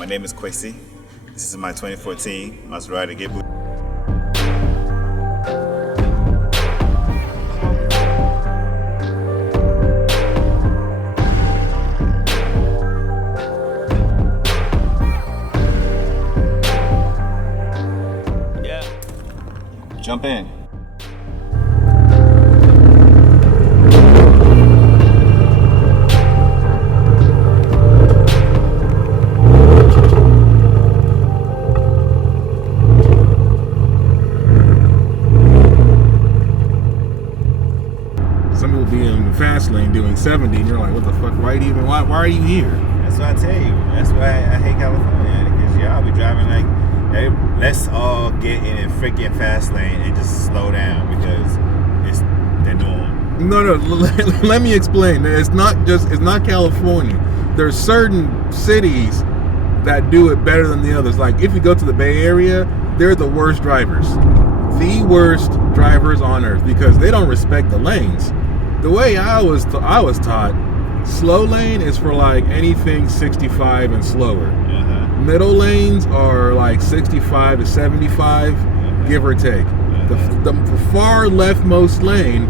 My name is Kwasi. This is my 2014 Maserati Ghibli. Yeah. Jump in. Some will be in the fast lane doing 70, and you're like, what the fuck? Why are you here? That's what I tell you. That's why I hate California, because y'all be driving like, hey, let's all get in a freaking fast lane and just slow down because it's the norm. No, let me explain. It's not California. There's certain cities that do it better than the others. Like if you go to the Bay Area, they're the worst drivers. The worst drivers on earth because they don't respect the lanes. The way I was taught, slow lane is for like anything 65 and slower. Uh-huh. Middle lanes are like 65 to 75, give or take. The far leftmost lane,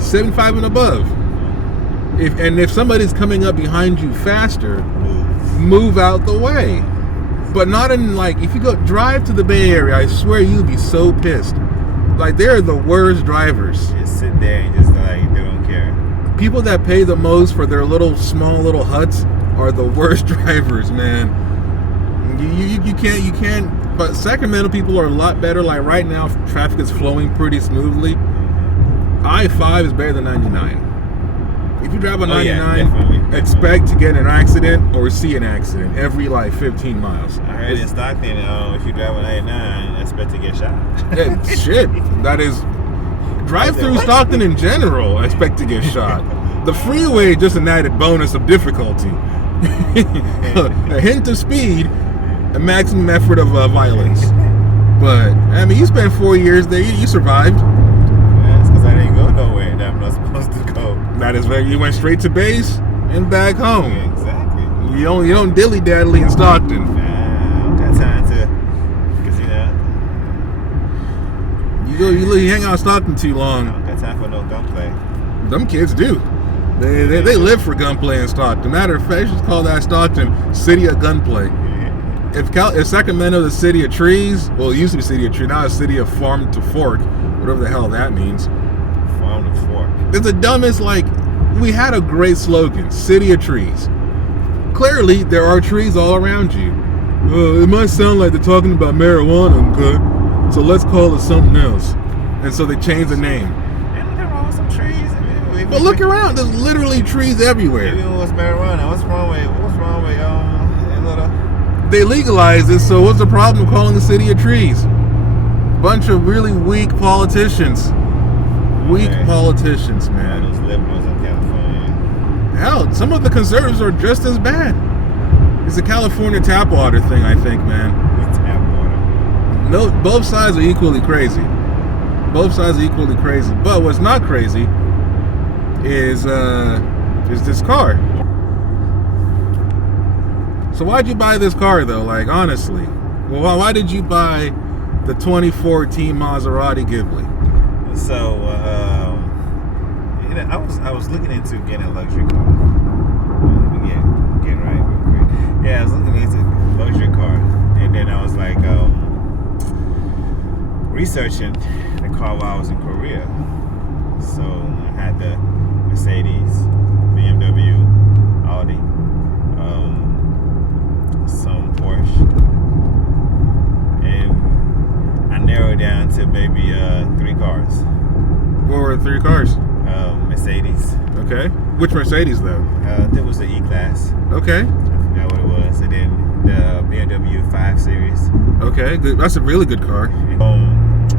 75 and above. If somebody's coming up behind you faster, move out the way. But not in like, if you go drive to the Bay Area, I swear you'd be so pissed. Like they're the worst drivers. Just sit there and just like, they don't care. People that pay the most for their small little huts are the worst drivers, man. You can't. But Sacramento people are a lot better. Like right now, traffic is flowing pretty smoothly. I-5 is better than 99. If you drive on 99, expect to get an accident or see an accident every like 15 miles. I heard in Stockton, if you drive on 99, expect to get shot. Yeah, shit. That is, drive through Stockton in general, expect to get shot. The freeway is just an added bonus of difficulty. A hint of speed, a maximum effort of violence. But I mean, you spent 4 years there. You survived. That's because I didn't go nowhere that I'm not supposed to go. That is very. You went straight to base and back home. Yeah, exactly. You don't dilly daddly in Stockton. Nah, I don't got time to, because you hang out in Stockton too long. I don't got time for no gunplay. Them kids do. They live for gunplay in Stockton. Matter of fact, you should call that Stockton City of Gunplay. If Sacramento the city of trees, well, it used to be city of trees, now it's city of farm to fork, whatever the hell that means. Farm to fork. It's the dumbest, like, we had a great slogan, city of trees. Clearly, there are trees all around you. It might sound like they're talking about marijuana, okay? So let's call it something else. And so they changed the name. And there are some trees. But look around, there's literally trees everywhere. Maybe it was marijuana. What's wrong with little? They legalized it, so what's the problem with calling the city of trees? Bunch of really weak politicians. Politicians, man. Those liberals in California. Hell, some of the conservatives are just as bad. It's a California tap water thing, I think, man. Tap water. No, both sides are equally crazy. But what's not crazy is this car. So why'd you buy this car though? Like honestly, well, why did you buy the 2014 Maserati Ghibli? So I was looking into getting a luxury car. Let me get right real quick. Yeah, I was looking into a luxury car, and then I was like researching the car while I was in Korea. So I had the Mercedes, BMW, Audi, some Porsche, and I narrowed down to maybe 3 cars. What were the 3 cars? Mercedes. Okay. Which Mercedes though? There was the E-Class. Okay. I forgot what it was. And then the BMW 5 Series. Okay, good. That's a really good car.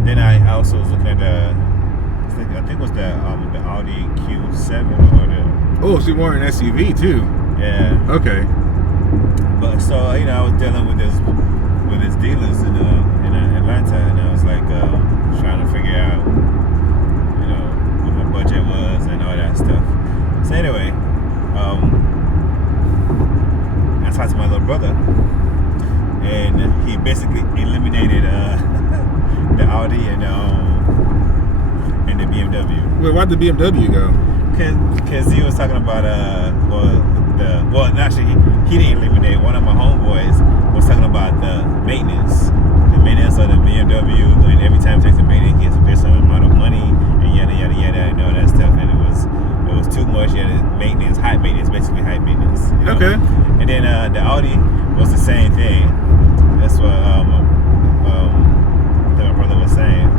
Then I also was looking at I think it was the Audi Q7 or the. Oh, so you wanted an SUV too? Yeah. Okay. But so I was dealing with his dealers in Atlanta, and I was like trying to figure out what my budget was and all that stuff. So anyway, I talked to my little brother, and he basically eliminated the Audi and the BMW. Wait, why'd the BMW go? Because he was talking about actually he didn't eliminate. One of my homeboys was talking about the maintenance of the BMW, and every time he takes the maintenance, he has to pay some amount of money and yada yada yada and all that stuff, and it was too much. He had maintenance, high maintenance, basically high maintenance. You know? Okay. And then the Audi was the same thing. That's what my brother was saying.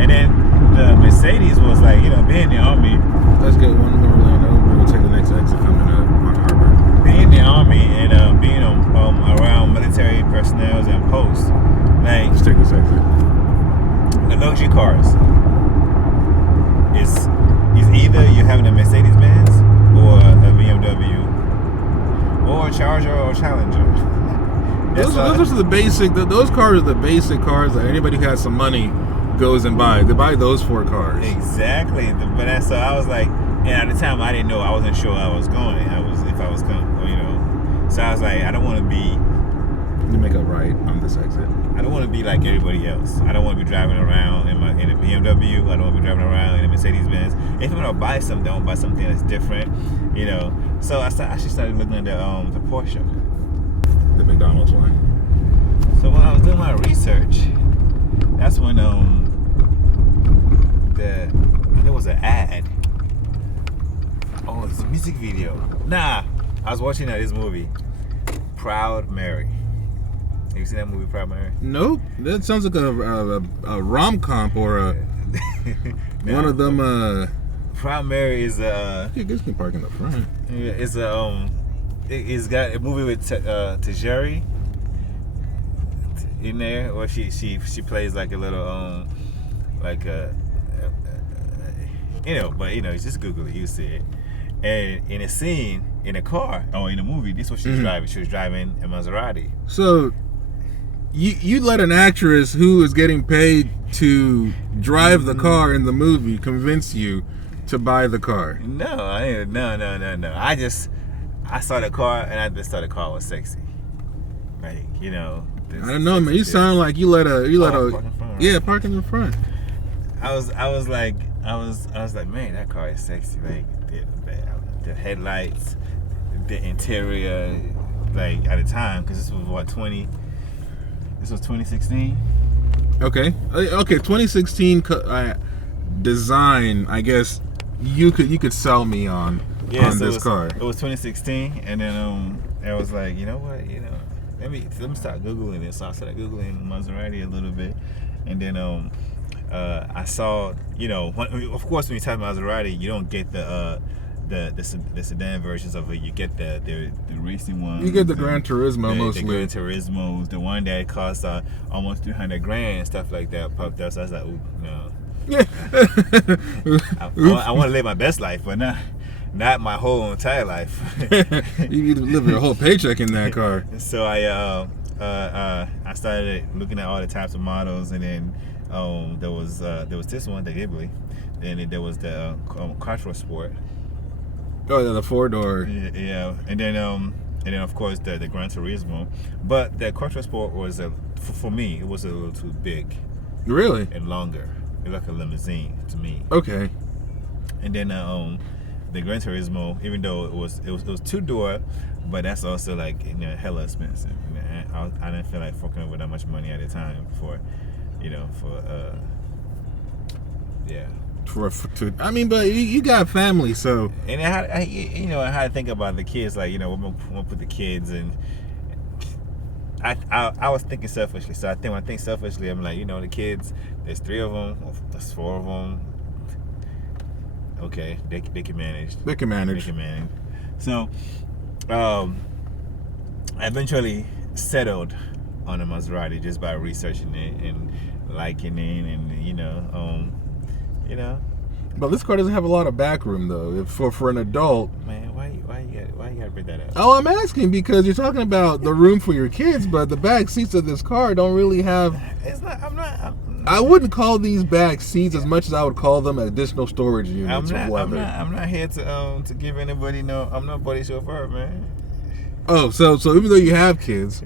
And then the Mercedes was like, being in the Army. Let's get one more line over. We'll take the next exit coming up on Harbor. Being in the Army and being around military personnel and posts, like, let's take this exit. The luxury cars is either you're having a Mercedes Benz or a BMW or a Charger or a Challenger. Those are the basic. Those cars are the basic cars that anybody who has some money goes and buy. They buy those 4 cars. Exactly. But so I was like, and at the time I didn't know. I wasn't sure I was going. If I was coming, So I was like, I don't want to be. You make a right on this exit. I don't want to be like everybody else. I don't want to be driving around in a BMW. I don't want to be driving around in a Mercedes Benz. If I'm gonna buy something, I want to buy something that's different. So I actually started looking at the Porsche. The McDonald's one. So when I was doing my research, that's when there was an ad. Oh, it's a music video. Nah, I was watching this movie, Proud Mary. Have you seen that movie, Proud Mary? Nope. That sounds like a rom-com or one of them. Proud Mary is you guys can park in the front. Yeah, it's it's got a movie with Tajiri in there, where she plays like a little just Google it, you see it. And in a scene in a car or in a movie, this is what she was driving. She was driving a Maserati. So you let an actress who is getting paid to drive the car in the movie convince you to buy the car? No. I saw the car and I just thought the car was sexy. Like, I don't know, man. You sound like you let a park in the front. I was like, man, that car is sexy. Like the headlights, the interior, like at the time, because this was what 2016. Okay, 2016 design. I guess you could sell me on this car. It was 2016, and then I was like, you know what, let me start Googling it. So I started Googling Maserati a little bit, and then I saw, of course, when you type Maserati, you don't get the sedan versions of it. You get the racing ones. You get the Gran Turismo mostly. The Gran Turismos, the one that costs almost $300,000 and stuff like that popped up. So I was like, ooh, no. Yeah. I want to live my best life, but not my whole entire life. You need to live your whole paycheck in that car. So I started looking at all the types of models, and then there was this one, the Ghibli, and then there was the Quattro Sport. Oh, the 4-door. Yeah, and then of course the Gran Turismo, but the Quattro Sport was for me, it was a little too big. Really? And longer. It looked like a limousine to me. Okay. And then the Gran Turismo, even though it was 2-door, but that's also like hella expensive. I didn't feel like fucking with that much money at the time for. I mean, but you got family, so. And I had to think about the kids. Like, we're gonna put the kids in. I was thinking selfishly. So when I think selfishly, I'm like, the kids. There's 3 of them. There's 4 of them. Okay, they can manage. They can manage. So, I eventually settled on a Maserati just by researching it and liking it, and But this car doesn't have a lot of back room though. For an adult. Man, why you gotta bring that up? Oh, I'm asking because you're talking about the room for your kids, but the back seats of this car don't really have. It's not. I wouldn't call these back seats as much as I would call them additional storage units of leather. I'm not here to give anybody no. I'm not body chauffeur, man. Oh, so even though you have kids,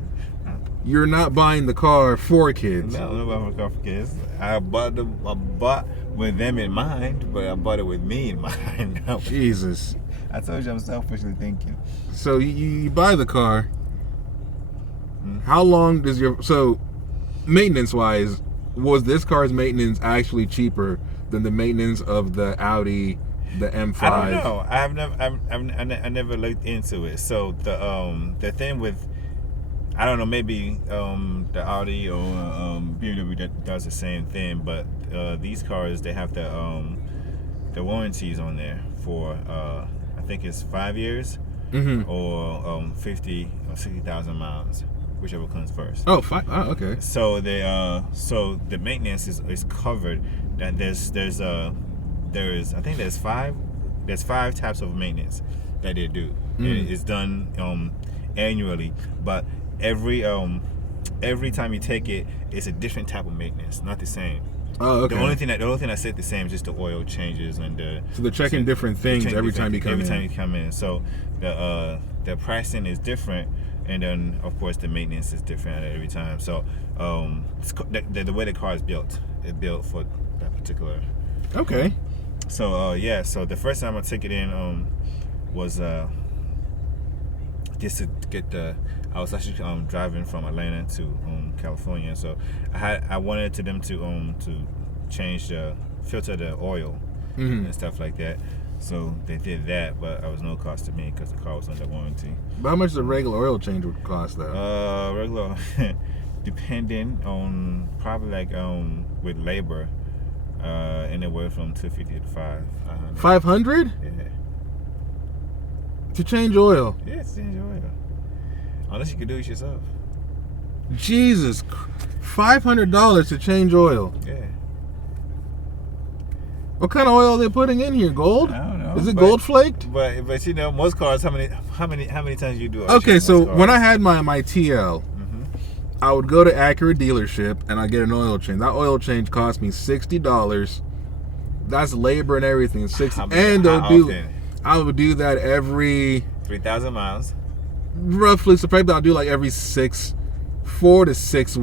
you're not buying the car for kids. No, I'm not buying a car for kids. I bought with them in mind, but I bought it with me in mind. Jesus. I told you I'm selfishly thinking. So you buy the car. How long does maintenance wise, was this car's maintenance actually cheaper than the maintenance of the Audi, the M5? I don't know. I never looked into it. So the thing with, I don't know, maybe the Audi or BMW that does the same thing, but these cars, they have the warranties on there for I think it's 5 years or 50 or 60,000 miles, whichever comes first. Oh, okay. So so the maintenance is covered. And there's I think there's five types of maintenance that they do. It's done annually, but every time you take it, it's a different type of maintenance, not the same. Oh, okay. The only thing that stayed the same is just the oil changes and so they're checking different things every time you come in. So the pricing is different, and then of course the maintenance is different every time. So the way the car is built, it's built for that particular. Okay. So so the first time I took it in was just to get I was actually driving from Atlanta to California, so I wanted them to change filter the oil and stuff like that. So they did that, but it was no cost to me because the car was under warranty. But how much does a regular oil change would cost though? Regular, depending on probably like with labor, anywhere from $250 to $500. 500? Yeah. To change oil? Yeah, to change oil. Unless you can do it yourself. Jesus, $500 to change oil. Yeah. What kind of oil are they putting in here? Gold? I don't know. Is it gold flaked? But you know, most cars, how many times you do? Okay, so when I had my TL, I would go to Acura dealership and I get an oil change. That oil change cost me $60. That's labor and everything. I would do that every 3,000 miles. Roughly, so probably I'll do like every 4 to 6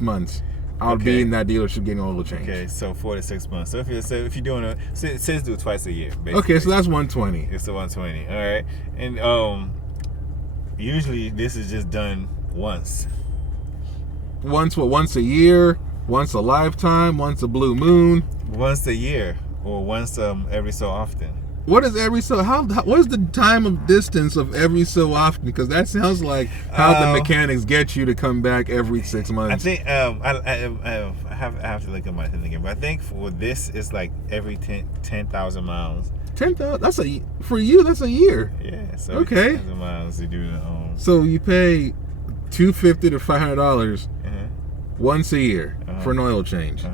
months. I'll be in that dealership getting oil change. Okay, so 4 to 6 months. So if you're doing says do it twice a year. Basically. Okay, so that's 120. It's the 120. All right, and usually this is just done once. Once a year, once a lifetime, once a blue moon. Once a year, or once every so often. What is every so? What is the time of distance of every so often? Because that sounds like how the mechanics get you to come back every 6 months. I think I have to look at my thing again, but I think for this it's like every 10,000 miles. 10,000? For you. That's a year. Yeah. So okay. 10,000 miles you do. So you pay $250 to $500 once a year for an oil change.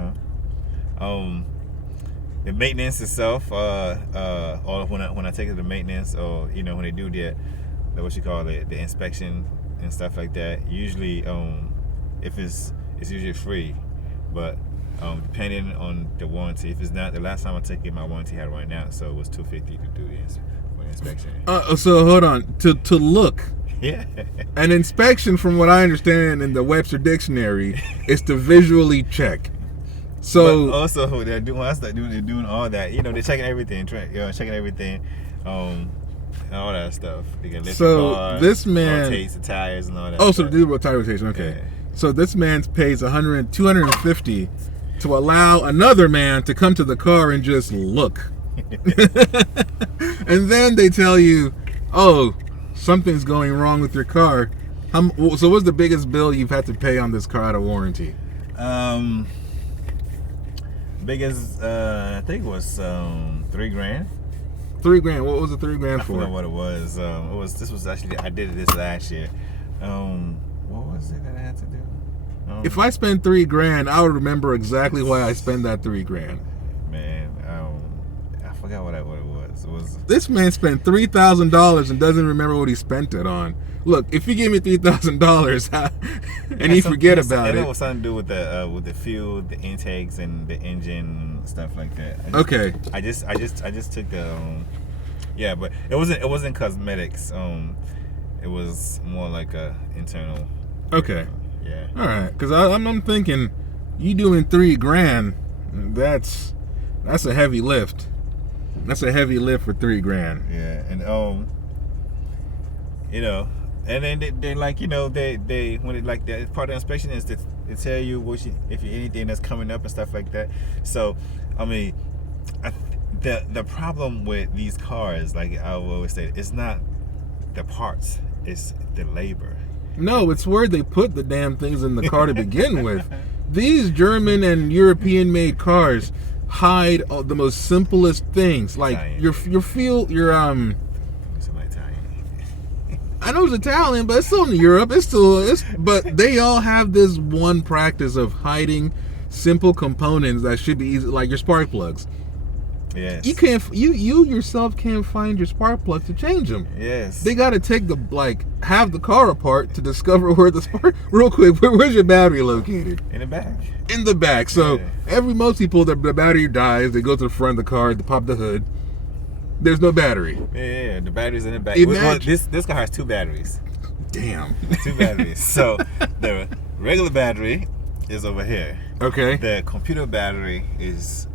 The maintenance itself, or when I take it to maintenance, or when they do the what you call it, the inspection and stuff like that. Usually, if it's usually free, but depending on the warranty. If it's not, the last time I took it, my warranty had right now, so it was $250 to do the inspection. So hold on, to look. Yeah. An inspection, from what I understand in the Webster Dictionary, is to visually check. So but also they're doing all that. They're checking everything, checking everything, and all that stuff. They can lift the car, this man rotate the tires and all that. Oh, so they do tire rotation. Okay. Yeah. So this man pays $250 to allow another man to come to the car and just look, and then they tell you, "Oh, something's going wrong with your car." So what's the biggest bill you've had to pay on this car out of warranty? Biggest, I think it was $3,000. $3,000. What was the $3,000 for? I forgot what it was. This was actually, I did this last year. What was it that I had to do? If I spend $3,000, I would remember exactly why I spent that $3,000. Man, I forgot what it was. This man spent $3,000 and doesn't remember what he spent it on. Look, if you give me $3,000 and you forget about it, it was something to do with the fuel, the intakes, and the engine stuff like that. I just took the but it wasn't cosmetics. It it was more like a internal. Okay. Yeah. All right, because I'm thinking, you doing $3,000, that's a heavy lift. That's a heavy lift for $3,000. Yeah, and you know, and then they like, you know, they when it like that part of the inspection is to tell you if you anything that's coming up and stuff like that. So, I mean, the problem with these cars, like I always say, it's not the parts, it's the labor. No, it's where they put the damn things in the car to begin with. These German and European made cars hide the most simplest things, like your I know it's Italian, but it's still in Europe. But they all have this one practice of hiding simple components that should be easy, like your spark plugs. Yes. You yourself can't find your spark plugs to change them. Yes. They got to take have the car apart to discover where the spark. Real quick, where's your battery located? In the back. In the back. So most people, the battery dies. They go to the front of the car, they pop the hood. There's no battery. Yeah, the battery's in the back. This car has 2 batteries. Damn. 2 batteries. So the regular battery is over here. Okay. The computer battery is.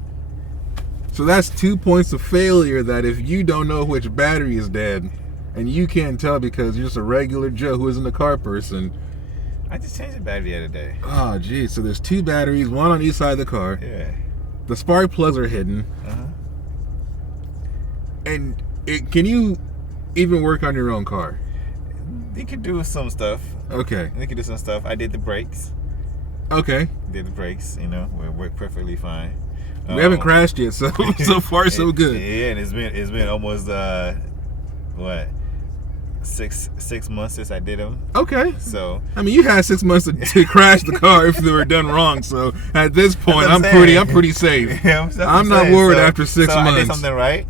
So that's 2 points of failure. That if you don't know which battery is dead, and you can't tell because you're just a regular Joe who isn't a car person. I just changed the battery the other day. Oh, geez. So there's 2 batteries, one on each side of the car. Yeah. The spark plugs are hidden. Uh-huh. And can you even work on your own car? You can do some stuff. Okay. You can do some stuff. I did the brakes. Okay. Did the brakes, you know, it worked perfectly fine. We haven't crashed yet, so far so good. Yeah, and it's been almost 6 months since I did them. Okay. So I mean, you had 6 months to crash the car if they were done wrong. So at this point, I'm pretty safe. Yeah, I'm not worried after 6 months. I did something right.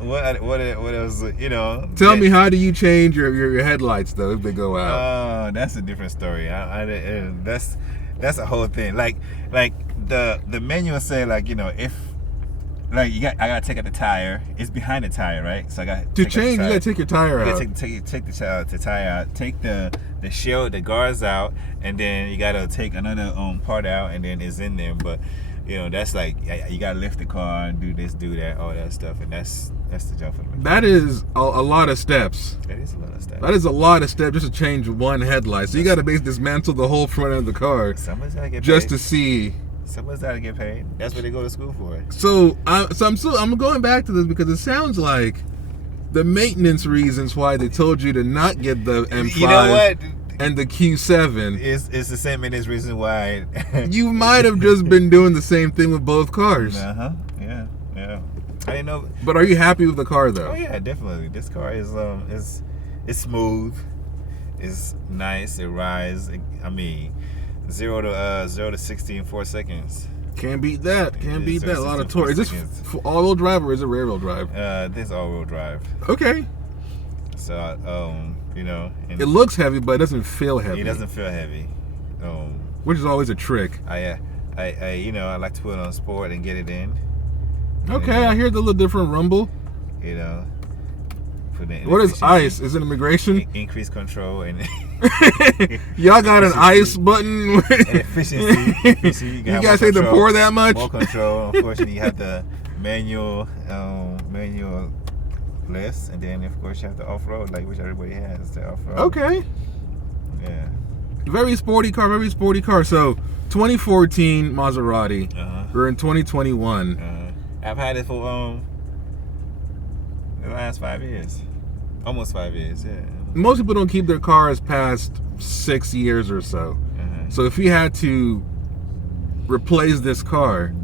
What else? You know. Tell me, how do you change your headlights though if they go out? Oh, that's a different story. That's a whole thing. Like the manual say, like, you know, if like I gotta take out the tire. It's behind the tire, right? So I got to change. You gotta take your tire out. Take the tire out. Take the shield, the guards out, and then you gotta take another part out, and then it's in there. But you know, that's like you gotta lift the car and do this, do that, all that stuff, and that's the job for the mechanic. That is a lot of steps. That is a lot of steps. That is a lot of steps just to change one headlight. So you gotta basically dismantle the whole front end of the car just to see. Someone's got to get paid. That's what they go to school for. So I'm going back to this because it sounds like the maintenance reasons why they told you to not get the M5 you know what? And the Q7. It's the same maintenance reason why. You might have just been doing the same thing with both cars. Yeah. I didn't know. But are you happy with the car though? Oh yeah, definitely. This car is smooth. It's nice. It rides. I mean, 0 to 60 in 4 seconds. Can't beat that. Can't beat that. A lot of torque. Is this all-wheel drive or is it rear-wheel drive? This all-wheel drive. Okay. So you know, and it looks heavy, but it doesn't feel heavy. It doesn't feel heavy. Which is always a trick. I you know, I like to put it on sport and get it in. Okay, I hear the little different rumble. You know. What is ICE? Is it immigration? Increase control and y'all got an ICE button. And efficiency. You guys hate to pour that much. More control. Unfortunately, you have the manual list, and then of course you have the off-road, like which everybody has the off-road. Okay. Yeah. Very sporty car. Very sporty car. So 2014 Maserati. We're in 2021. I've had it for the last 5 years. Almost 5 years, yeah. Most people don't keep their cars past 6 years or so. So if you had to replace this car,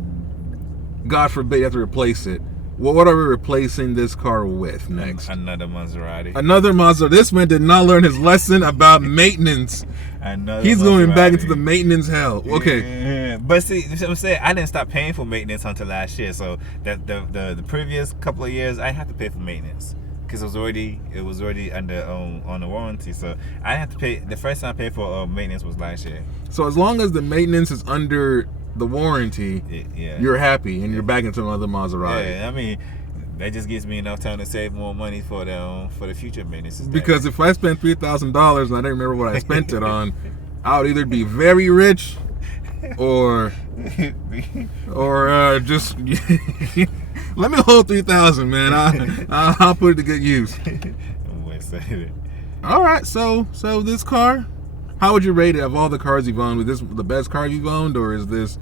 God forbid you have to replace it, what are we replacing this car with next? Another Maserati. Another Maserati. This man did not learn his lesson about maintenance. He's going back into the maintenance hell. Okay. Yeah. But see, I'm saying, I didn't stop paying for maintenance until last year. So that the previous couple of years, I had to pay for maintenance because it was already under on the warranty. So I didn't have to pay. The first time I paid for maintenance was last year. So as long as the maintenance is under the warranty, you're happy and you're back into another Maserati. Yeah, I mean, that just gives me enough time to save more money for the future maintenance. Because if I spent $3,000 and I didn't remember what I spent it on, I would either be very rich or just let me hold $3,000, man. I'll put it to good use. All right, so this car, how would you rate it of all the cars you've owned? Was this the best car you've owned, or is this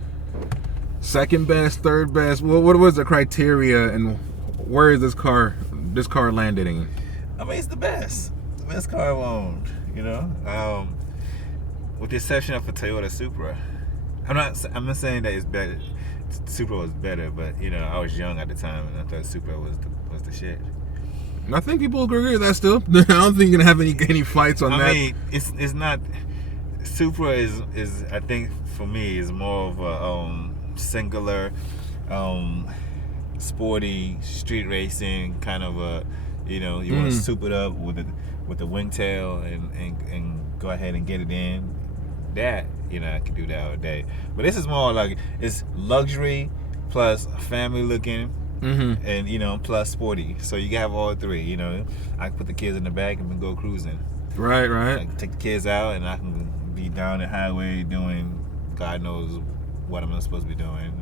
second best, third best? What was the criteria, and where is this car landed in? I mean, it's the best car I've owned. With the exception of a Toyota Supra. I'm not saying that it's better. Supra was better, but I was young at the time, and I thought Supra was the shit. I think people agree with that still. I don't think you're gonna have any fights on that. I mean, it's not. Supra is I think for me is more of a singular, sporty street racing kind of a. You want to soup it up with the wingtail and go ahead and get it in. That I can do that all day. But this is more like it's luxury plus family looking. And plus sporty, so you can have all three. I can put the kids in the back and go cruising. Right. I can take the kids out, and I can be down the highway doing God knows what I'm supposed to be doing,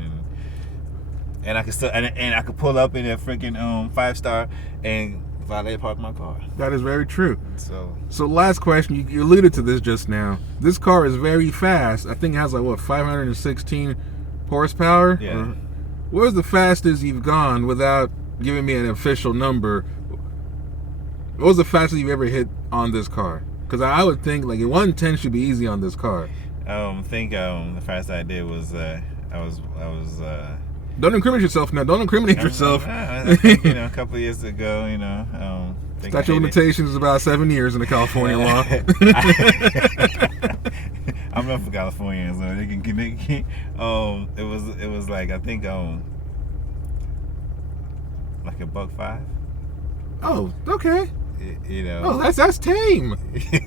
and I can still and I could pull up in a freaking 5-star and valet park my car. That is very true. So last question, you alluded to this just now. This car is very fast. I think it has 516 horsepower. Yeah. Where's the fastest you've gone without giving me an official number? What was the fastest you've ever hit on this car? Because I would think a 110 should be easy on this car. I think the fastest I did was I was. Don't incriminate yourself now. Don't incriminate yourself. I think, a couple of years ago, statute of limitations is about 7 years in the California law. I'm not from California, so they can connect. It was like I think like $1.05. Oh, okay. Oh, that's tame.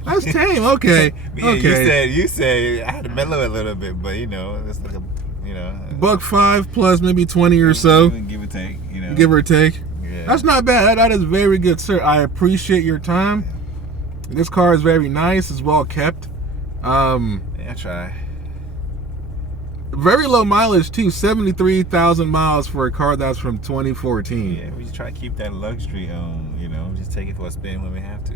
That's tame. Okay. Okay. You said I had to mellow a little bit, but it's like $1.05 plus maybe 20 or so. Give or take. Give or take. Yeah. That's not bad. That is very good, sir. I appreciate your time. Yeah. This car is very nice. It's well kept. I try. Very low mileage too. 73,000 miles for a car that's from 2014. Yeah, we just try to keep that luxury. Just take it for a spin when we have to.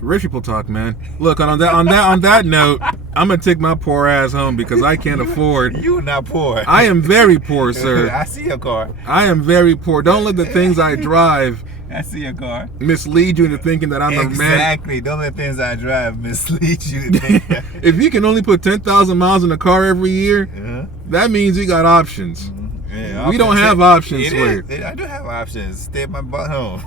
Rich people talk, man. Look, on that note, I'm gonna take my poor ass home because I can't afford. You're not poor. I am very poor, sir. I see your car. I am very poor. Don't let the things I drive. I see your car. Mislead you into thinking that I'm a man. Exactly. Don't let things I drive mislead you to think that. If you can only put 10,000 miles in a car every year, that means you got options. Yeah, we don't have options, swear. I do have options. Stay at my butt home.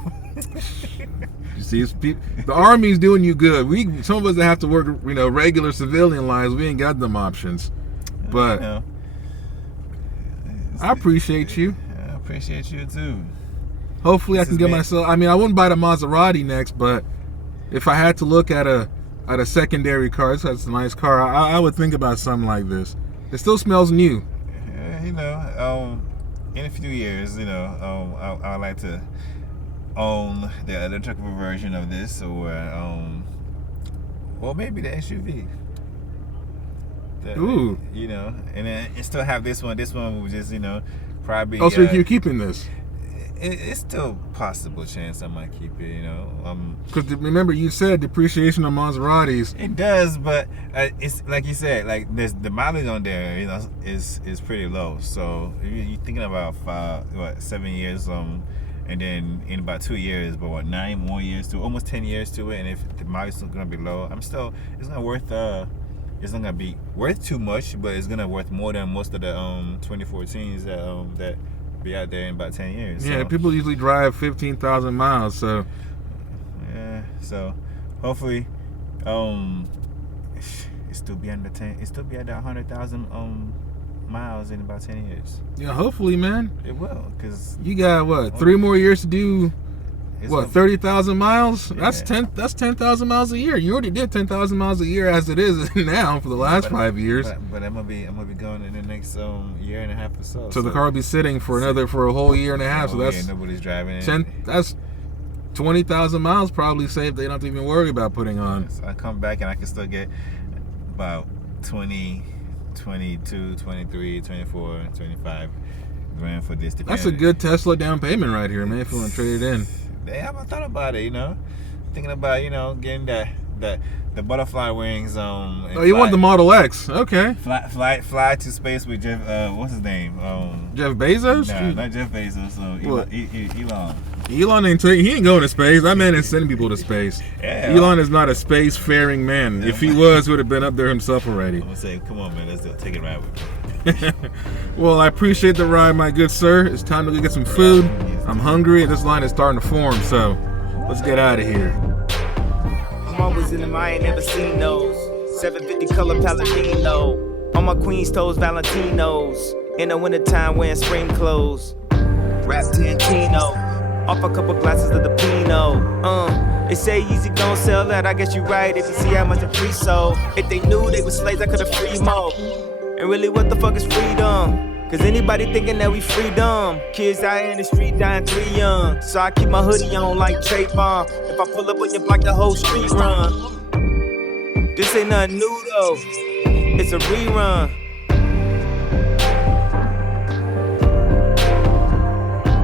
You see, the Army's doing you good. Some of us that have to work, regular civilian lives, we ain't got them options. But I appreciate you. I appreciate you too. Hopefully, I can get myself. I mean, I wouldn't buy the Maserati next, but if I had to look at a secondary car, that's a nice car. I would think about something like this. It still smells new. In a few years, I would like to own the electrical version of this, or maybe the SUV. Ooh. And then still have this one. This one will just, probably. Oh, so you're keeping this? It's still a possible chance I might keep it, Because remember, you said depreciation on Maseratis. It does, but it's like you said, the mileage on there, is pretty low. So you're thinking about 7 years, and then in about 2 years, but 9 more years to almost 10 years to it. And if the mileage is gonna be low, it's not gonna be worth too much, but it's gonna worth more than most of the 2014s that be out there in about 10 years. Yeah, so, people usually drive 15,000 miles, so yeah. So hopefully, it still be under 10. It still be at that 100,000 miles in about 10 years. Yeah, hopefully, man. It will, cause you got 3 more years to do What, 30,000 miles? That's 10,000 miles a year. You already did 10,000 miles a year as it is now for the last 5 years. But I'm gonna be going in the next year and a half or so. So the car will be sitting for a whole year and a half. So that's nobody's driving it. That's 20,000 miles probably saved. They don't have to even worry about putting on. So I come back and I can still get about 20, 22, 23, 24, 25 grand for this. That's a good Tesla down payment right here, man. If you want to trade it in. I haven't thought about it, thinking about getting the butterfly wings. You want the Model X? Okay. Fly to space with Jeff. What's his name? Jeff Bezos? Nah, not Jeff Bezos. Elon. Elon he ain't going to space. That man is sending people to space. Yeah. Elon is not a spacefaring man. If he was, would have been up there himself already. I'm gonna say, come on, man, let's take a ride with me. Well, I appreciate the ride, my good sir. It's time to go get some food. I'm hungry, and this line is starting to form, so let's get out of here. I'm always in them, I ain't never seen those. 750 color Palladino. On my queen's toes, Valentinos. In the wintertime, wearing spring clothes. Rap Tantino. Off a couple glasses of the Pinot. They say easy gon' sell that, I guess you right if you see how much I'm free sold. If they knew they were slaves, I could've freed more. And really, what the fuck is freedom? Cause anybody thinking that we freedom. Kids out here in the street dying 3 young. So I keep my hoodie on like Trayvon. If I pull up on your block, the whole street run. This ain't nothing new though, it's a rerun.